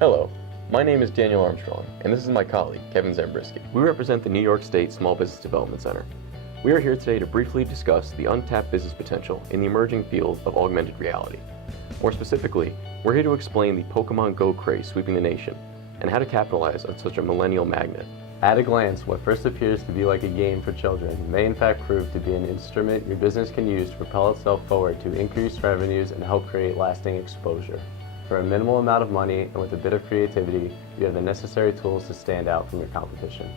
Hello, my name is Daniel Armstrong, and this is my colleague, Kevin Zambrisky. We represent the New York State Small Business Development Center. We are here today to briefly discuss the untapped business potential in the emerging field of augmented reality. More specifically, we're here to explain the Pokémon GO craze sweeping the nation, and how to capitalize on such a millennial magnet. At a glance, what first appears to be like a game for children may in fact prove to be an instrument your business can use to propel itself forward to increase revenues and help create lasting exposure. For a minimal amount of money and with a bit of creativity, you have the necessary tools to stand out from your competition.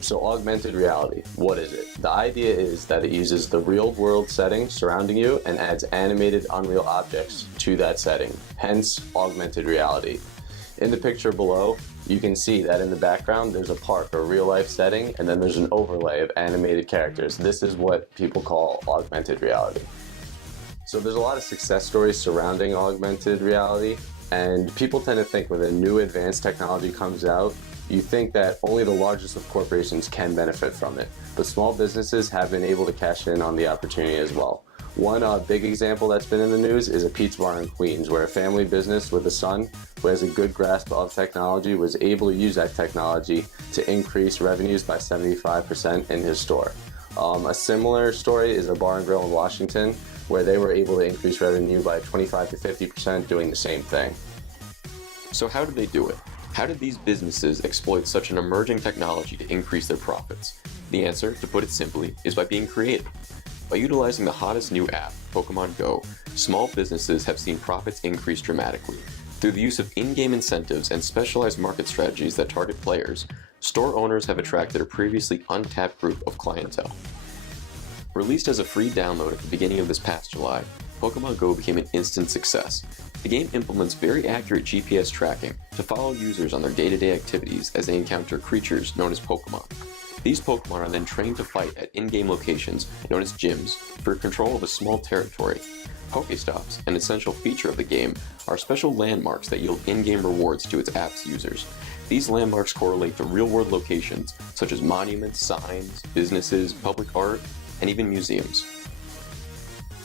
So augmented reality, what is it? The idea is that it uses the real world setting surrounding you and adds animated unreal objects to that setting, hence augmented reality. In the picture below, you can see that in the background there's a park or real life setting, and then there's an overlay of animated characters. This is what people call augmented reality. So there's a lot of success stories surrounding augmented reality, and people tend to think when a new advanced technology comes out, you think that only the largest of corporations can benefit from it. But small businesses have been able to cash in on the opportunity as well. One big example that's been in the news is a pizza bar in Queens, where a family business with a son who has a good grasp of technology was able to use that technology to increase revenues by 75% in his store. A similar story is a bar and grill in Washington, where they were able to increase revenue by 25 to 50% doing the same thing. So how did they do it? How did these businesses exploit such an emerging technology to increase their profits? The answer, to put it simply, is by being creative. By utilizing the hottest new app, Pokémon GO, small businesses have seen profits increase dramatically. Through the use of in-game incentives and specialized market strategies that target players, store owners have attracted a previously untapped group of clientele. Released as a free download at the beginning of this past July, Pokémon GO became an instant success. The game implements very accurate GPS tracking to follow users on their day-to-day activities as they encounter creatures known as Pokémon. These Pokémon are then trained to fight at in-game locations known as gyms for control of a small territory. Pokéstops, an essential feature of the game, are special landmarks that yield in-game rewards to its app's users. These landmarks correlate to real-world locations such as monuments, signs, businesses, public art, and even museums.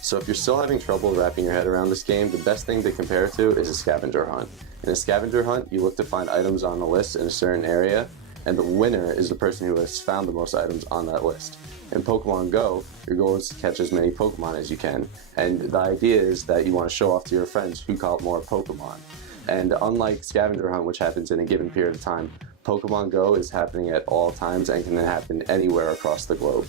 So if you're still having trouble wrapping your head around this game, the best thing to compare it to is a scavenger hunt. In a scavenger hunt, you look to find items on the list in a certain area, and the winner is the person who has found the most items on that list. In Pokemon Go, your goal is to catch as many Pokemon as you can, and the idea is that you want to show off to your friends who caught more Pokemon. And unlike scavenger hunt, which happens in a given period of time, Pokemon Go is happening at all times and can happen anywhere across the globe.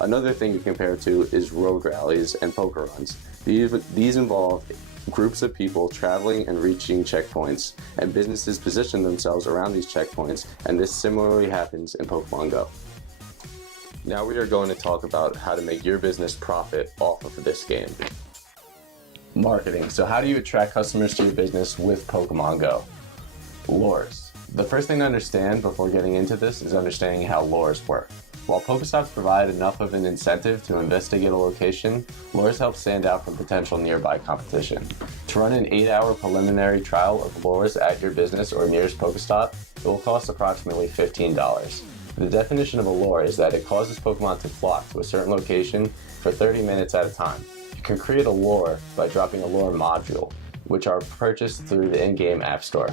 Another thing you compare it to is road rallies and poker runs. These involve groups of people traveling and reaching checkpoints, and businesses position themselves around these checkpoints, and this similarly happens in Pokemon Go. Now we are going to talk about how to make your business profit off of this game. Marketing. So how do you attract customers to your business with Pokemon Go? Lures. The first thing to understand before getting into this is understanding how lures work. While Pokestops provide enough of an incentive to investigate a location, lures help stand out from potential nearby competition. To run an 8-hour preliminary trial of lures at your business or nearest Pokestop, it will cost approximately $15. The definition of a lure is that it causes Pokemon to flock to a certain location for 30 minutes at a time. You can create a lure by dropping a lure module, which are purchased through the in-game app store.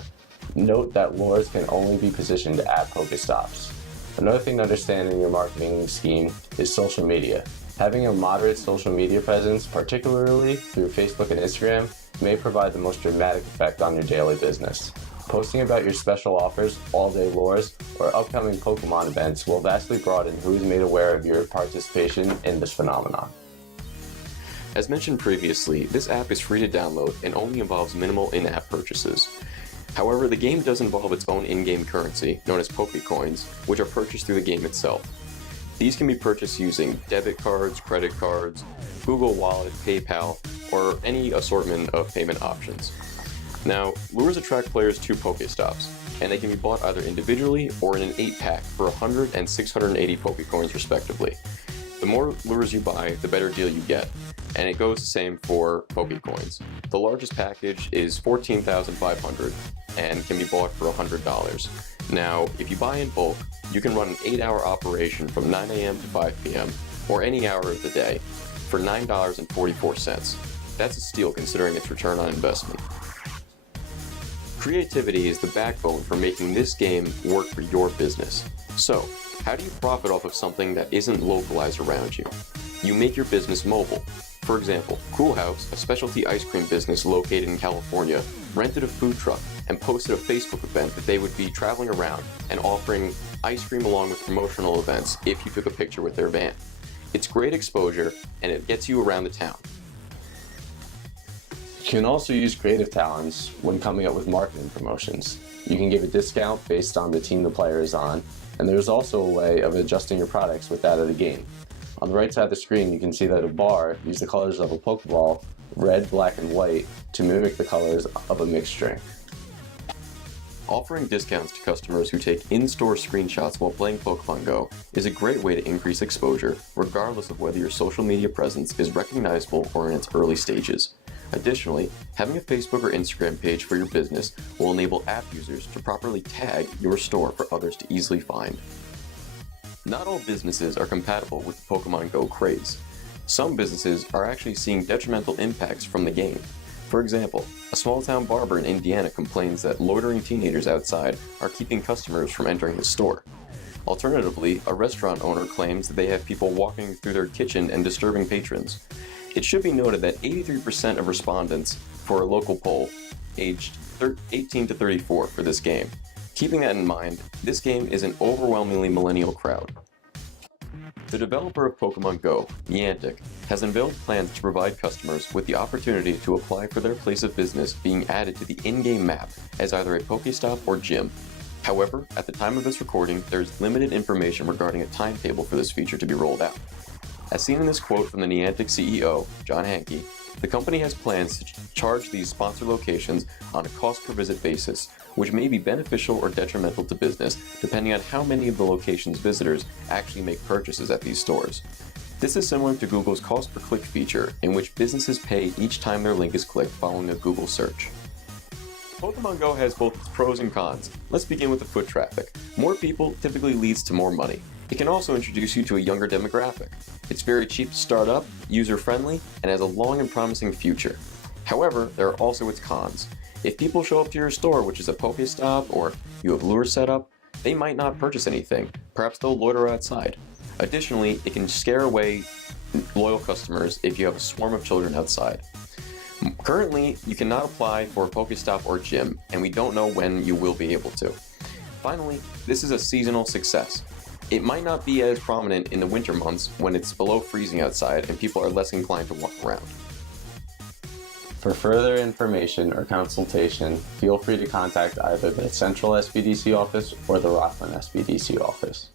Note that lures can only be positioned at Pokestops. Another thing to understand in your marketing scheme is social media. Having a moderate social media presence, particularly through Facebook and Instagram, may provide the most dramatic effect on your daily business. Posting about your special offers, all-day lures, or upcoming Pokemon events will vastly broaden who is made aware of your participation in this phenomenon. As mentioned previously, this app is free to download and only involves minimal in-app purchases. However, the game does involve its own in-game currency, known as Pokecoins, which are purchased through the game itself. These can be purchased using debit cards, credit cards, Google Wallet, PayPal, or any assortment of payment options. Now, lures attract players to Pokestops, and they can be bought either individually or in an 8-pack for 100 and 680 Pokecoins respectively. The more lures you buy, the better deal you get, and it goes the same for Pokecoins. The largest package is 14,500 and can be bought for $100. Now, if you buy in bulk, you can run an 8-hour operation from 9 a.m. to 5 p.m. or any hour of the day for $9.44. That's a steal considering its return on investment. Creativity is the backbone for making this game work for your business. So, how do you profit off of something that isn't localized around you? You make your business mobile. For example, Cool House, a specialty ice cream business located in California, rented a food truck and posted a Facebook event that they would be traveling around and offering ice cream along with promotional events if you took a picture with their van. It's great exposure and it gets you around the town. You can also use creative talents when coming up with marketing promotions. You can give a discount based on the team the player is on, and there's also a way of adjusting your products with that of the game. On the right side of the screen, you can see that a bar used the colors of a Pokeball, red, black, and white, to mimic the colors of a mixed drink. Offering discounts to customers who take in-store screenshots while playing Pokémon GO is a great way to increase exposure, regardless of whether your social media presence is recognizable or in its early stages. Additionally, having a Facebook or Instagram page for your business will enable app users to properly tag your store for others to easily find. Not all businesses are compatible with the Pokémon GO craze. Some businesses are actually seeing detrimental impacts from the game. For example, a small-town barber in Indiana complains that loitering teenagers outside are keeping customers from entering his store. Alternatively, a restaurant owner claims that they have people walking through their kitchen and disturbing patrons. It should be noted that 83% of respondents for a local poll aged 18 to 34 for this game. Keeping that in mind, this game is an overwhelmingly millennial crowd. The developer of Pokémon GO, Niantic, has unveiled plans to provide customers with the opportunity to apply for their place of business being added to the in-game map as either a Pokéstop or gym. However, at the time of this recording, there is limited information regarding a timetable for this feature to be rolled out. As seen in this quote from the Niantic CEO, John Hanke, the company has plans to charge these sponsor locations on a cost-per-visit basis, which may be beneficial or detrimental to business depending on how many of the location's visitors actually make purchases at these stores. This is similar to Google's cost-per-click feature, in which businesses pay each time their link is clicked following a Google search. Pokémon GO has both its pros and cons. Let's begin with the foot traffic. More people typically leads to more money. It can also introduce you to a younger demographic. It's very cheap to start up, user-friendly, and has a long and promising future. However, there are also its cons. If people show up to your store, which is a Pokéstop, or you have lures set up, they might not purchase anything. Perhaps they'll loiter outside. Additionally, it can scare away loyal customers if you have a swarm of children outside. Currently, you cannot apply for a Pokéstop or gym, and we don't know when you will be able to. Finally, this is a seasonal success. It might not be as prominent in the winter months when it's below freezing outside and people are less inclined to walk around. For further information or consultation, feel free to contact either the Central SBDC office or the Rockland SBDC office.